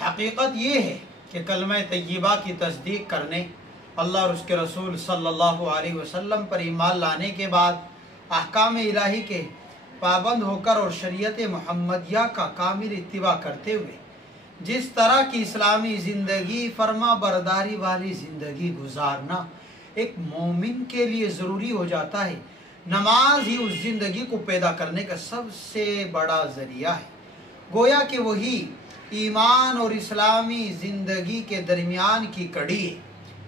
حقیقت یہ ہے کہ کلمہ طیبہ کی تصدیق کرنے، اللہ اور اس کے رسول صلی اللہ علیہ وسلم پر ایمان لانے کے بعد احکام الہی کے پابند ہو کر اور شریعت محمدیہ کا کامل اتباع کرتے ہوئے جس طرح کی اسلامی زندگی فرما برداری والی زندگی گزارنا ایک مومن کے لیے ضروری ہو جاتا ہے، نماز ہی اس زندگی کو پیدا کرنے کا سب سے بڑا ذریعہ ہے۔ گویا کہ وہی ایمان اور اسلامی زندگی کے درمیان کی کڑی ہے،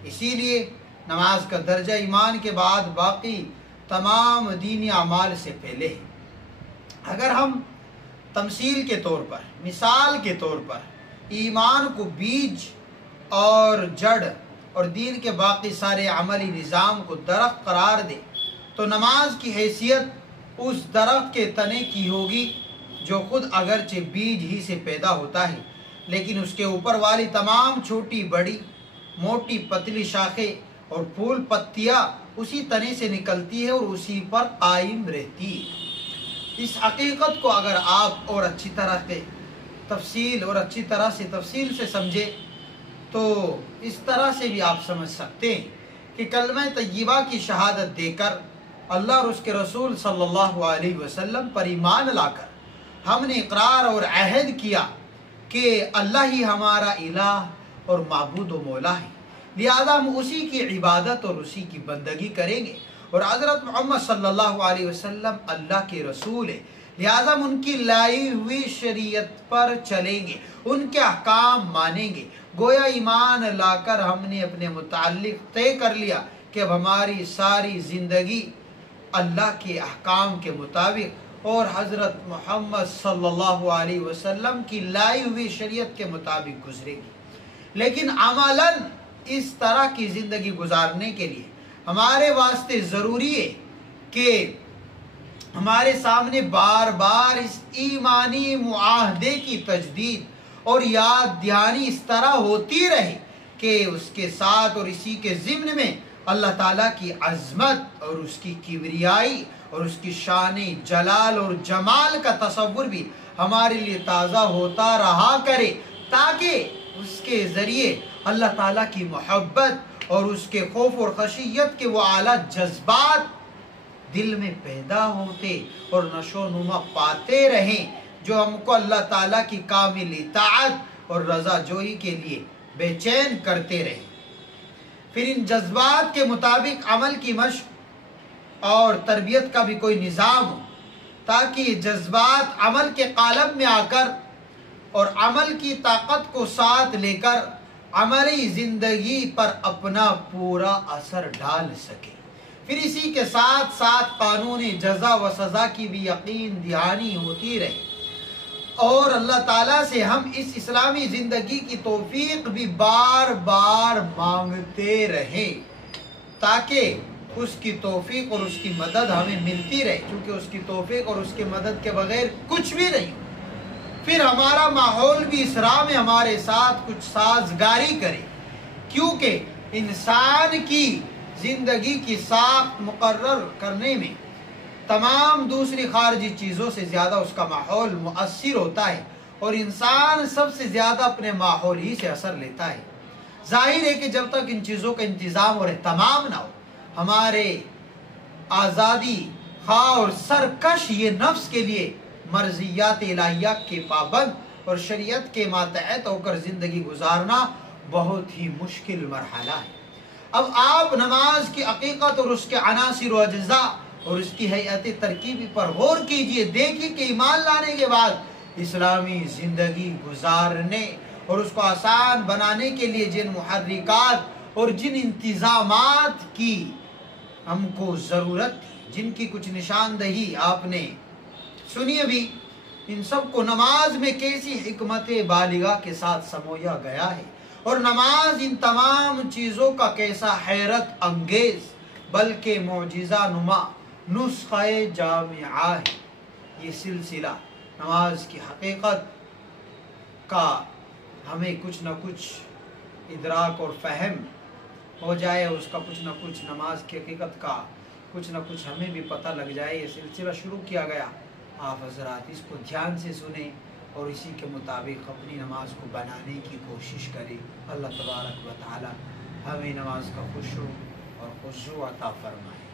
اسی لیے نماز کا درجہ ایمان کے بعد باقی تمام دینی اعمال سے پہلے ہے۔ اگر ہم تمثیل کے طور پر، مثال کے طور پر ایمان کو بیج اور جڑ اور دین کے باقی سارے عملی نظام کو درخت قرار دے تو نماز کی حیثیت اس درخت کے تنے کی ہوگی جو خود اگرچہ بیج ہی سے پیدا ہوتا ہے، لیکن اس کے اوپر والی تمام چھوٹی بڑی موٹی پتلی شاخیں اور پھول پتیاں اسی تنے سے نکلتی ہے اور اسی پر قائم رہتی ہے۔ اس حقیقت کو اگر آپ اور اچھی طرح سے تفصیل سے سمجھے تو اس طرح سے بھی آپ سمجھ سکتے ہیں کہ کلمہ طیبہ کی شہادت دے کر اللہ اور اس کے رسول صلی اللہ علیہ وسلم پر ایمان لا کر ہم نے اقرار اور عہد کیا کہ اللہ ہی ہمارا الہ اور معبود و مولا ہے، لہذا ہم اسی کی عبادت اور اسی کی بندگی کریں گے، اور حضرت محمد صلی اللہ علیہ وسلم اللہ کے رسول ہے، لہذا ہم ان کی لائی ہوئی شریعت پر چلیں گے، ان کے احکام مانیں گے۔ گویا ایمان لا کر ہم نے اپنے متعلق طے کر لیا کہ اب ہماری ساری زندگی اللہ کے احکام کے مطابق اور حضرت محمد صلی اللہ علیہ وسلم کی لائی ہوئی شریعت کے مطابق گزرے گی۔ لیکن عملاً اس طرح کی زندگی گزارنے کے لیے ہمارے واسطے ضروری ہے کہ ہمارے سامنے بار بار اس ایمانی معاہدے کی تجدید اور یاد دہانی اس طرح ہوتی رہے کہ اس کے ساتھ اور اسی کے ضمن میں اللہ تعالیٰ کی عظمت اور اس کی کبریائی اور اس کی شان جلال اور جمال کا تصور بھی ہمارے لیے تازہ ہوتا رہا کرے، تاکہ اس کے ذریعے اللہ تعالیٰ کی محبت اور اس کے خوف اور خشیت کے وہ اعلیٰ جذبات دل میں پیدا ہوتے اور نشو و نما پاتے رہیں جو ہم کو اللہ تعالیٰ کی کامل اطاعت اور رضا جوئی کے لیے بے چین کرتے رہیں۔ پھر ان جذبات کے مطابق عمل کی مشق اور تربیت کا بھی کوئی نظام ہو تاکہ یہ جذبات عمل کے قالب میں آ کر اور عمل کی طاقت کو ساتھ لے کر عملی زندگی پر اپنا پورا اثر ڈال سکے۔ پھر اسی کے ساتھ ساتھ قانون جزا و سزا کی بھی یقین دہانی ہوتی رہے اور اللہ تعالیٰ سے ہم اس اسلامی زندگی کی توفیق بھی بار بار مانگتے رہیں تاکہ اس کی توفیق اور اس کی مدد ہمیں ملتی رہے، کیونکہ اس کی توفیق اور اس کی مدد کے بغیر کچھ بھی نہیں۔ پھر ہمارا ماحول بھی اس راہ میں ہمارے ساتھ کچھ سازگاری کرے، کیونکہ انسان کی زندگی کی ساخت مقرر کرنے میں تمام دوسری خارجی چیزوں سے زیادہ اس کا ماحول مؤثر ہوتا ہے اور انسان سب سے زیادہ اپنے ماحول ہی سے اثر لیتا ہے۔ ظاہر ہے کہ جب تک ان چیزوں کا انتظام اور اہتمام نہ ہو، ہمارے آزادی خواہ اور سرکش یہ نفس کے لیے مرضیات الہیہ کے پابند اور شریعت کے ماتحت ہو کر زندگی گزارنا بہت ہی مشکل مرحلہ ہے۔ اب آپ نماز کی حقیقت اور اس کے عناصر و اجزاء اور اس کی ہیئت ترکیبی پر غور کیجئے، دیکھیے کہ ایمان لانے کے بعد اسلامی زندگی گزارنے اور اس کو آسان بنانے کے لیے جن محرکات اور جن انتظامات کی ہم کو ضرورت تھی، جن کی کچھ نشاندہی آپ نے سنیے بھی، ان سب کو نماز میں کیسی حکمت بالغہ کے ساتھ سمویا گیا ہے اور نماز ان تمام چیزوں کا کیسا حیرت انگیز بلکہ معجزہ نما نسخہ جامعہ ہے۔ یہ سلسلہ نماز کی حقیقت کا ہمیں کچھ نہ کچھ ادراک اور فہم ہو جائے، اس کا کچھ نہ کچھ نماز کی حقیقت کا کچھ نہ کچھ ہمیں بھی پتہ لگ جائے۔ یہ سلسلہ شروع کیا گیا، آپ حضرات اس کو دھیان سے سنیں اور اسی کے مطابق اپنی نماز کو بنانے کی کوشش کرے۔ اللہ تبارک و تعالی ہمیں نماز کا خشوع اور خضوع عطا فرمائے۔